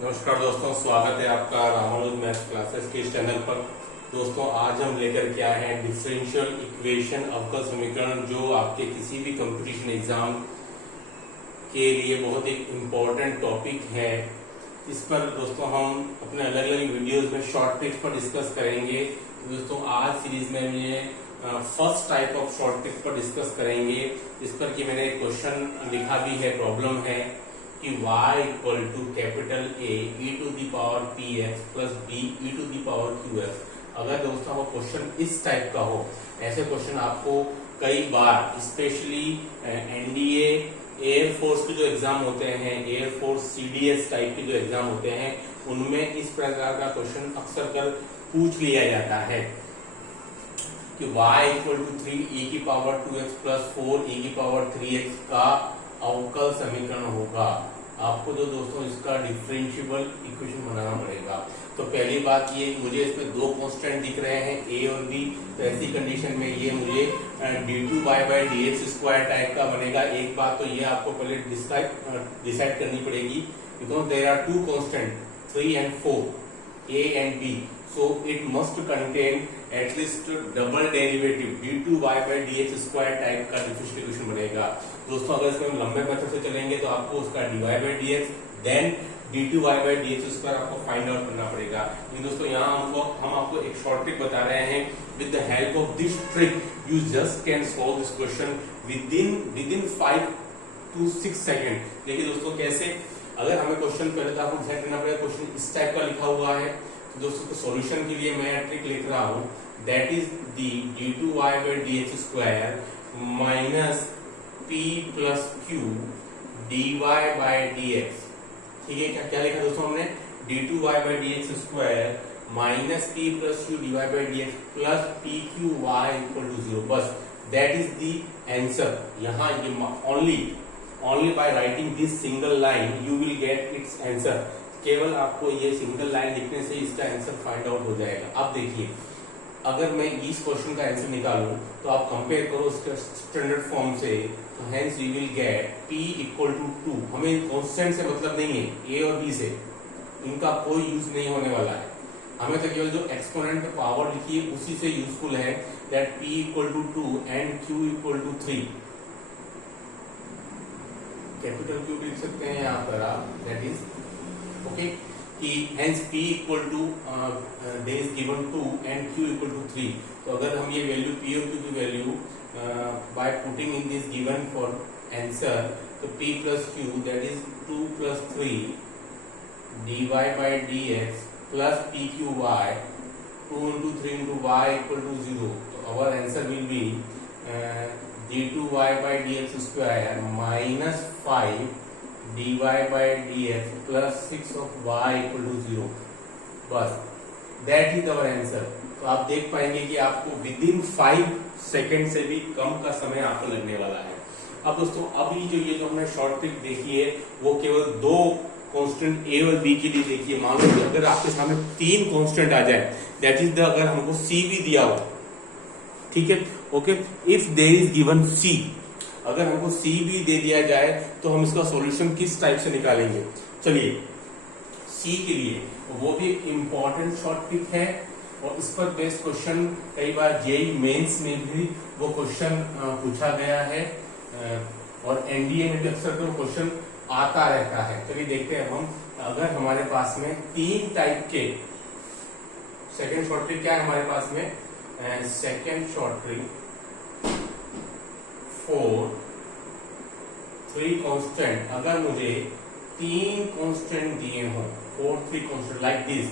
नमस्कार दोस्तों, स्वागत है आपका रामानुज मैथ क्लासेस के इस चैनल पर। दोस्तों, आज हम लेकर के आए हैं डिफरेंशियल इक्वेशन अवकल समीकरण, जो आपके किसी भी कंपटीशन एग्जाम के लिए बहुत एक इम्पोर्टेंट टॉपिक है। इस पर दोस्तों हम अपने अलग अलग वीडियोस में शॉर्ट ट्रिक्स पर डिस्कस करेंगे। दोस्तों, आज सीरीज में ये first type of short trick पर डिस्कस करेंगे, इस पर कि मैंने एक क्वेश्चन लिखा भी है, प्रॉब्लम है कि y equal to capital A e to the power px plus b e to the power qx। अगर दोस्तों वो क्वेश्चन इस टाइप का हो, ऐसे क्वेश्चन आपको कई बार स्पेशली एनडीए एयरफोर्स के जो एग्जाम होते हैं, एयरफोर्स सीडीएस टाइप के जो एग्जाम होते हैं, उनमें इस प्रकार का क्वेश्चन अक्सर कर पूछ लिया जाता है कि y इक्वल टू 3 e की पावर 2x प्लस 4 e की पावर 3x का अवकल समीकरण होगा। आपको जो दोस्तों इसका डिफरेंशिएबल इक्वेशन बनाना पड़ेगा। तो पहली बात ये, मुझे इसमें दो कांस्टेंट दिख रहे हैं a और b, तो ऐसी कंडीशन में ये मुझे d2y/dx² टाइप का बनेगा। एक बात तो ये आपको पहले डिसाइड करनी पड़ेगी, because there are two constant 3 and 4 a and b, so it must contain at least double derivative d2y/dx² type का डिफरेंशियल इक्वेशन बनेगा। दोस्तों, अगर इसमें हम लंबे मेथड से चलेंगे तो आपको उसका dy/dx देन d2y/dx² आपको फाइंड आउट करना पड़ेगा। लेकिन दोस्तों, यहाँ हम आपको एक शॉर्ट ट्रिक बता रहे हैं। With the help of this trick you just can solve this question within 5 to 6 second. देखिए दोस्तों, कैसे, अगर हमें क्वेश्चन पहले तो आपको डिसाइड करना पड़ेगा क्वेश्चन इस टाइप का लिखा हुआ है। तो दोस्तों, सॉल्यूशन के लिए मैं ट्रिक लिख रहा हूँ, that is the d2y/dx² minus p plus q dy/dx। ठीक है, क्या लिखा दोस्तों हमने, d2y/dx² minus p plus q dy/dx plus pqy equal to 0। बस दैट इज दी आंसर। यहाँ ये only by writing this single line you will get its answer। केवल आपको ये सिंगल लाइन लिखने से इसका आंसर फाइंड आउट हो जाएगा। अब देखिए, अगर मैं इस क्वेश्चन का आंसर निकालूं तो आप कंपेयर करो उसके स्टैंडर्ड फॉर्म से, तो hence we will get p equal to 2। हमें कांस्टेंट से मतलब नहीं है, a और b से इनका कोई यूज नहीं होने वाला है। हमें तो केवल जो एक्सपोनेंट पे पावर लिखी है उसी से यूजफुल है, that p equal to 2 and q equal to 3। Capital Q लिख सकते हैं यहाँ पर आप, दैट इज ओके, कि hence p equal to there is given 2 and q equal to 3। तो अगर हम ये वैल्यू p और q की value by putting in this given for answer, तो p plus q that is 2 plus 3 dy/dx plus pqy 2 into 3 into y equal to 0। तो our answer will be d2y/dx² minus 5 dy/dx plus 6 of y equal to 0। बस that is our answer. तो आप देख पाएंगे कि आपको within 5 second से भी कम का समय आपको लगने वाला है। अब दोस्तों, अभी जो हमने शॉर्ट ट्रिक देखी है, वो केवल दो कांस्टेंट a और b के लिए देखिए। मान लो कि अगर आपके सामने 3 कांस्टेंट आ जाए, दैट इज द, अगर हमको c भी दिया हो, ठीक है, okay, if there is given c, अगर हमको c भी दे दिया जाए तो हम इसका सॉल्यूशन किस टाइप से निकालेंगे। चलिए, c के लिए वो भी एक इम्पोर्टेंट शॉर्ट ट्रिक है, और इस पर बेस्ड क्वेश्चन कई बार जेईई मेंस में भी वो क्वेश्चन पूछा गया है, और एनडीए में भी अक्सर तो क्वेश्चन आता रहता है। चलिए देखते हैं हम, अगर हमारे पास में 3 टाइप के, सेकेंड शॉर्ट ट्रिक क्या है हमारे पास में, सेकेंड शॉर्ट ट्रिक 3 कांस्टेंट, अगर मुझे 3 कांस्टेंट दिए हों, 3 constant like this,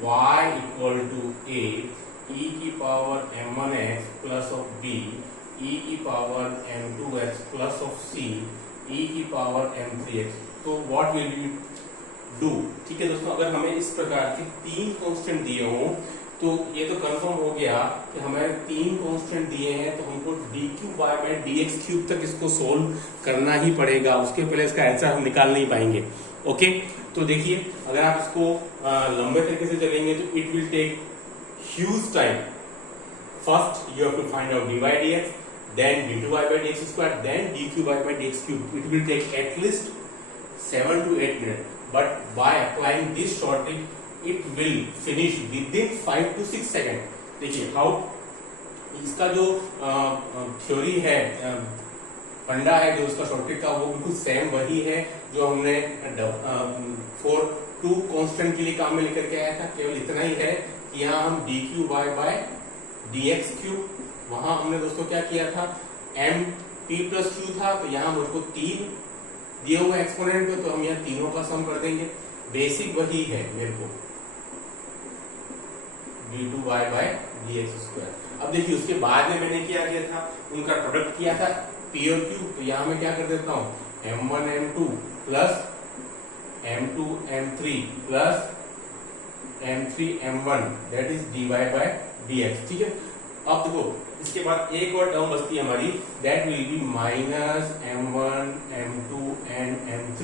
y equal to a e की power m1x plus of b e की power m2x plus of c e की पावर m3x, तो व्हाट विल यू डू। ठीक है दोस्तों, अगर हमें इस प्रकार के 3 कांस्टेंट दिए हों, तो ये तो कंफर्म हो गया कि हमारे 3 कांस्टेंट दिए हैं, तो हमको d3y/dx³ तक इसको सोल्व करना ही पड़ेगा। उसके पहले इसका आंसर हम निकाल नहीं पाएंगे। ओके, तो देखिए, अगर आप इसको लंबे तरीके से चलेंगे तो it will take huge time. First you have to find out dy/dx, then d2y/dx², then d3y/dx³। It will take at least 7 to 8 minutes. but by applying this short trick it will finish within 5 to 6 second. देखिए how इसका जो theory है, फंडा है जो उसका short trick का, वो बिल्कुल सेम वही है जो हमने फॉर टू कांस्टेंट के लिए काम में लेकर के आया था। केवल इतना ही है कि यहाँ हम d q y by d x q, वहां हमने दोस्तों क्या किया था, एम पी प्लस क्यू था, तो यहाँ मुझको 3 दिए हुए एक्सपोनेंट पे, तो हम यहाँ तीनों का सम कर देंगे। बेसिक वही है मेरे को d2y बाय dx²। अब देखिए उसके बाद में मैंने क्या किया था, उनका प्रोडक्ट किया था p और q, तो यहाँ मैं क्या कर देता हूँ m1 m2 plus m2 m3 plus m3 m1 that is dy by dx। ठीक है, अब देखो इसके बाद एक और टर्म बचती है हमारी, that will be minus m1 m2 and m3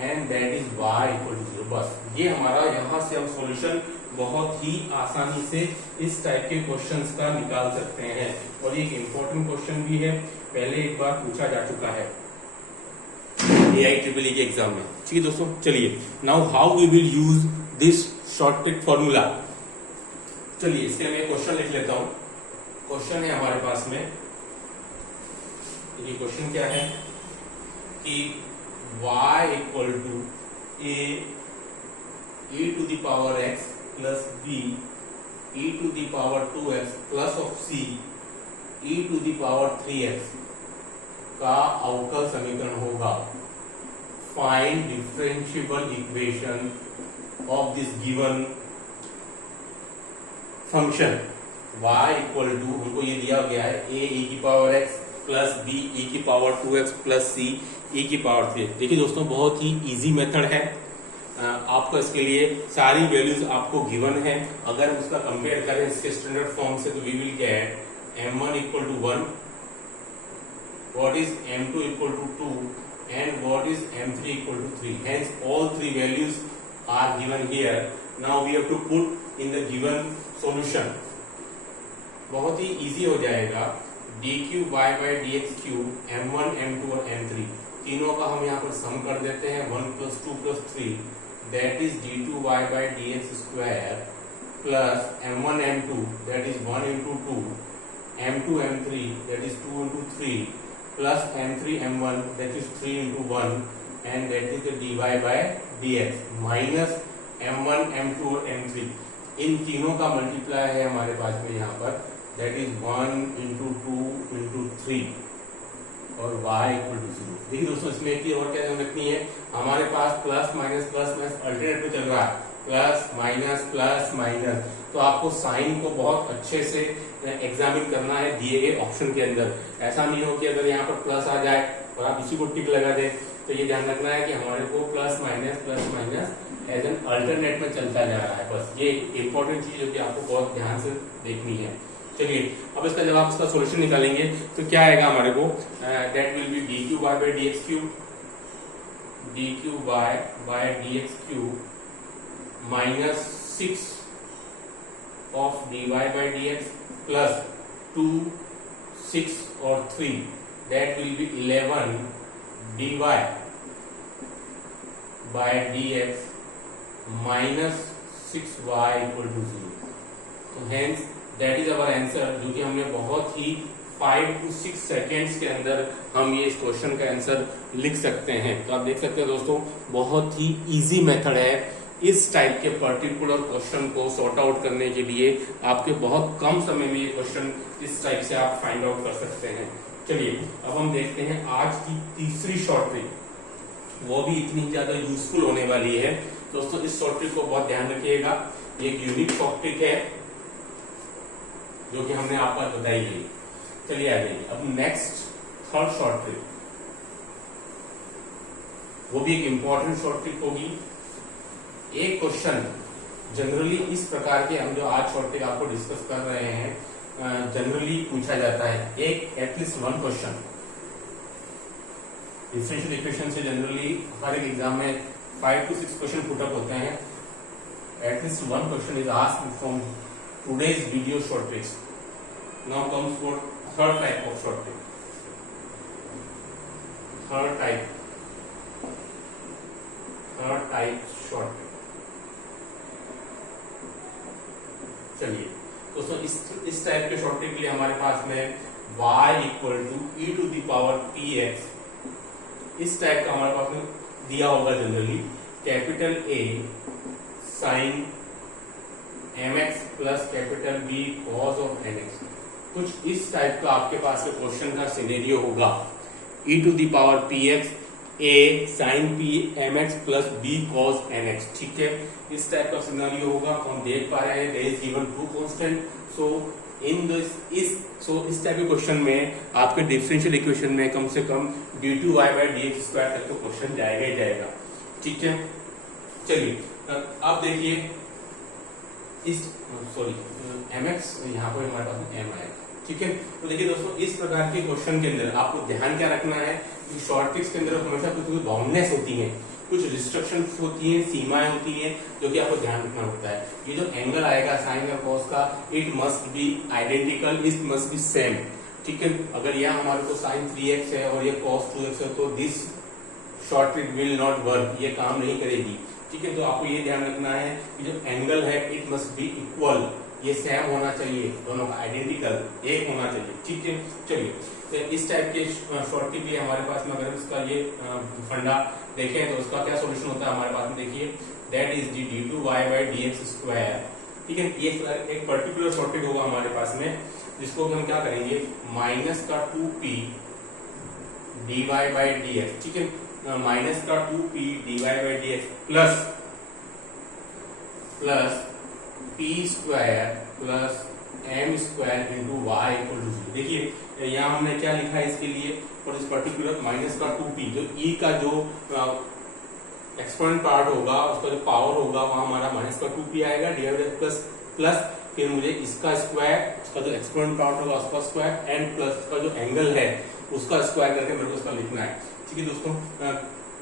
and that is y equal to 0। बस ये हमारा, यहाँ से हम सॉल्यूशन बहुत ही आसानी से इस टाइप के क्वेश्चंस का निकाल सकते हैं। और ये एक इम्पोर्टेंट क्वेश्चन भी है, पहले एक बार पूछा जा चुका है AIEEE के एग्जाम में। ठीक है दोस्तों, चलिए now how we will use this short trick formula. चलिए इसके मैं क्वेश्चन लिख लेता हूं। क्वेश्चन है हमारे पास में, ये क्वेश्चन क्या है कि y equal to e to the power x plus b e to the power 2x plus of c e to the power 3x का अवकल समीकरण होगा। Find differentiable equation of this given function y equal to, हमको ये दिया गया है a e की पावर x प्लस b e की power 2x plus c e की पावर 3। देखिए दोस्तों बहुत ही इजी मेथड है, आपको इसके लिए सारी वैल्यूज आपको गिवन है। अगर हम उसका कंपेयर करें इसके स्टैंडर्ड फॉर्म से, तो we will get m1 equal to 1, what is m2 equal to 2 and what is m3 equal to 3। Hence all 3 values are given here. Now we have to put in the given solution. बहुत ही easy हो जाएगा। dq y bye dx cube m1 m2 और m3 तीनों का हम यहाँ पर सम कर देते हैं, 1 plus 2 plus 3 that is d2y by dx² plus m1 m2 that is 1 into 2 m2 m3 that is 2 into 3 plus m3 m1 that is 3 into 1 and that is the dy by dx minus m1 m2 और m3। इन तीनों का multiply है हमारे पास में यहाँ पर, that is 1 into 2 into 3 और y इक्वल टू 0। देखिए दोस्तों इसमें एक और क्या ध्यान रखनी है, हमारे पास प्लस माइनस अल्टरनेट में चल रहा है, प्लस माइनस, तो आपको साइन को बहुत अच्छे से एग्जामिन करना है दिए गए ऑप्शन के अंदर। ऐसा नहीं हो कि अगर यहाँ पर प्लस आ जाए और आप इसी को टिक लगा दें, तो ये ध्यान रखना है कि हमारे को plus minus as an alternate में चलता जा रहा है। बस ये इंपॉर्टेंट चीज है कि आपको बहुत ध्यान से देखनी है। चलिए अब इसका जब आप इसका सॉल्यूशन निकालेंगे तो क्या आएगा हमारे को, that will be dq y bye dx cube, dq y bye dx cube minus 6 of dy by dx plus 2 6 और 3 that will be 11 dy by dx minus 6y equal to 0। तो hence that is our answer, जो कि हमने बहुत ही 5 to 6 seconds के अंदर हम ये इस क्वेश्चन का आंसर लिख सकते हैं। तो आप देख सकते हैं दोस्तों बहुत ही इजी मेथड है इस टाइप के पर्टिकुलर क्वेश्चन को सॉर्ट आउट करने के लिए। आपके बहुत कम समय में ये क्वेश्चन इस टाइप से आप फाइंड आउट कर सकते हैं। चलिए अब हम देखते हैं आज की तीसरी शॉर्ट ट्रिक, वो भी इतनी ज्यादा यूजफुल होने वाली है दोस्तों। इस शॉर्ट ट्रिक को बहुत ध्यान रखिएगा, ये एक यूनिक शॉर्ट ट्रिक है जो कि हमने आपको बताई है। चलिए आ जाइए अब नेक्स्ट थर्ड शॉर्ट ट्रिक, वो भी एक इंपॉर्टेंट शॉर्ट ट्रिक होगी। एक क्वेश्चन जनरली इस प्रकार के हम जो आज शॉर्ट ट्रिक आपको डिस्कस कर रहे हैं जनरली पूछा जाता है, एक at least one question differential equation से जनरली हर एक एग्जाम में 5 to 6 क्वेश्चन पुट अप होते हैं। At least one question is asked from today's video short tricks. Now comes for third type of short trick. Third type short. चलिए दोस्तों, इस type के short के लिए हमारे पास में y equal to e to the power p x, इस टाइप का हमारे पास में दिया होगा generally, capital A sine mx plus capital B cos of nx। कुछ इस टाइप का आपके पास में क्वेश्चन का सिनेरियो होगा, e to the power px a sin p mx plus b cos nx। ठीक है, इस टाइप का सिनेरियो होगा। हम देख पा रहे हैं there is given two constant, so in इस टाइप के क्वेश्चन में आपके डिफरेंशियल इक्वेशन में कम से कम d2y बाई dx स्क्वायर तक तो क्वेश्चन जाएगा ही जाएगा। ठीक है, चलिए अब देखिए इस mx यहाँ पर हमारे पास m आएगा। ठीक है, तो देखिए दोस्तों, इस प्रकार के क्वेश्चन के अंदर आपको ध्यान क्या रखना है कि शॉर्ट ट्रिक्स के अंदर हमेशा कुछ बाउंडनेस होती है, कुछ रिस्ट्रिक्शंस होती हैं, सीमाएं होती हैं, जो कि आपको ध्यान रखना होता है। ये जो एंगल आएगा साइन और कॉस का, it must be identical, it must be same. ठीक है, अगर यह हमारे को साइन 3x है और ये कॉस 2x है तो this short trick will not work, ये काम नहीं करेगी। ठीक है, तो आपको ये ध्यान रखना है कि जो एंगल है इट मस्ट बी इक्वल, ये सेम होना चाहिए, दोनों का आइडेंटिकल एक होना चाहिए। ठीक है, चलिए तो इस टाइप के शॉर्ट के लिए हमारे पास में अगर इसका ये फंडा देखें तो उसका क्या सॉल्यूशन होता है हमारे पास में, देखिए that is d2y by dx square. ठीक है, ये एक पर्टिकुलर शॉर्टेज होगा हमारे पास में, जिसको हम क्या करेंगे माइनस का 2p dy बाई dx। ठीक है, माइनस का 2p dy by dx plus p square plus m square into y equal to 0। देखिए यहाँ हमने क्या लिखा है इसके लिए, और इस पर्टिकुलर माइनस का 2p, जो e का जो एक्सपोनेंट पार्ट होगा उसका जो पावर होगा वहां हमारा माइनस का 2p आएगा डिवाइडेड प्लस फिर मुझे इसका स्क्वायर, उसका जो एक्सपोनेंट पार्ट होगा उसका स्क्वायर एंड प्लस उसका जो एंगल है उसका स्क्वायर करके मेरे को उसका लिखना है। ठीक है दोस्तों,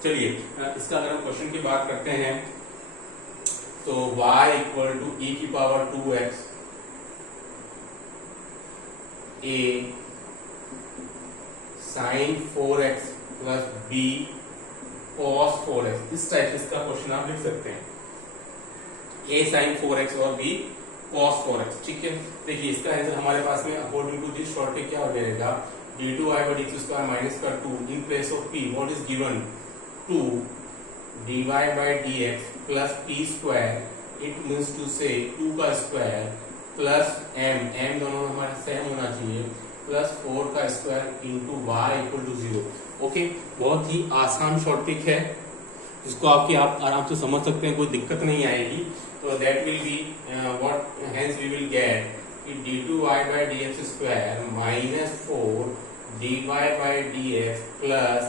चलिए इसका अगर हम क्वेश्चन की बात करते हैं तो y इक्वल टू e की power 2x a sine 4x plus b cos 4x, इस टाइप इसका क्वेश्चन आप लिख सकते हैं, a साइन 4x और b cos 4x। ठीक है, देखिए इसका आंसर हमारे पास में अकॉर्डिंग टू दिस शॉर्ट क्या हो जाएगा, d2y by dx square minus का 2 in place of p what is given 2 dy by dx plus p square, it means to say 2 का स्क्वायर प्लस m दोनों हमारा सेम होना चाहिए, प्लस 4 का square into y equal to 0। Okay, बहुत ही आसान शॉर्ट ट्रिक है जिसको आप आराम से समझ सकते हैं, कोई दिक्कत नहीं आएगी। तो that will be what hence we will get d2y by dx square minus 4 dy by dx plus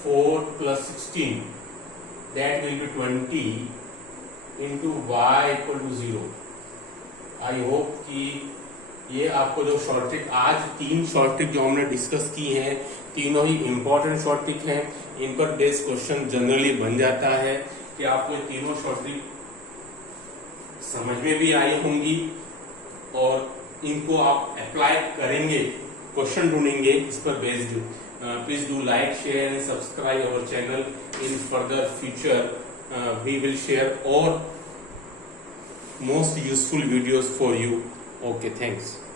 4 plus 16, that will be 20 into y equal to 0। I hope कि ये आपको जो शॉर्ट ट्रिक आज 3 शॉर्ट ट्रिक जो हमने discuss की हैं तीनों ही इंपॉर्टेंट शॉर्ट ट्रिक हैं, इन पर बेस्ड क्वेश्चन जनरली बन जाता है कि आपको ये तीनों शॉर्ट ट्रिक समझ में भी आई होंगी और इनको आप अप्लाई करेंगे, क्वेश्चन ढूंढेंगे इस पर based. Please do like share and subscribe our channel. In further future we will share all most useful videos for you. Okay, thanks.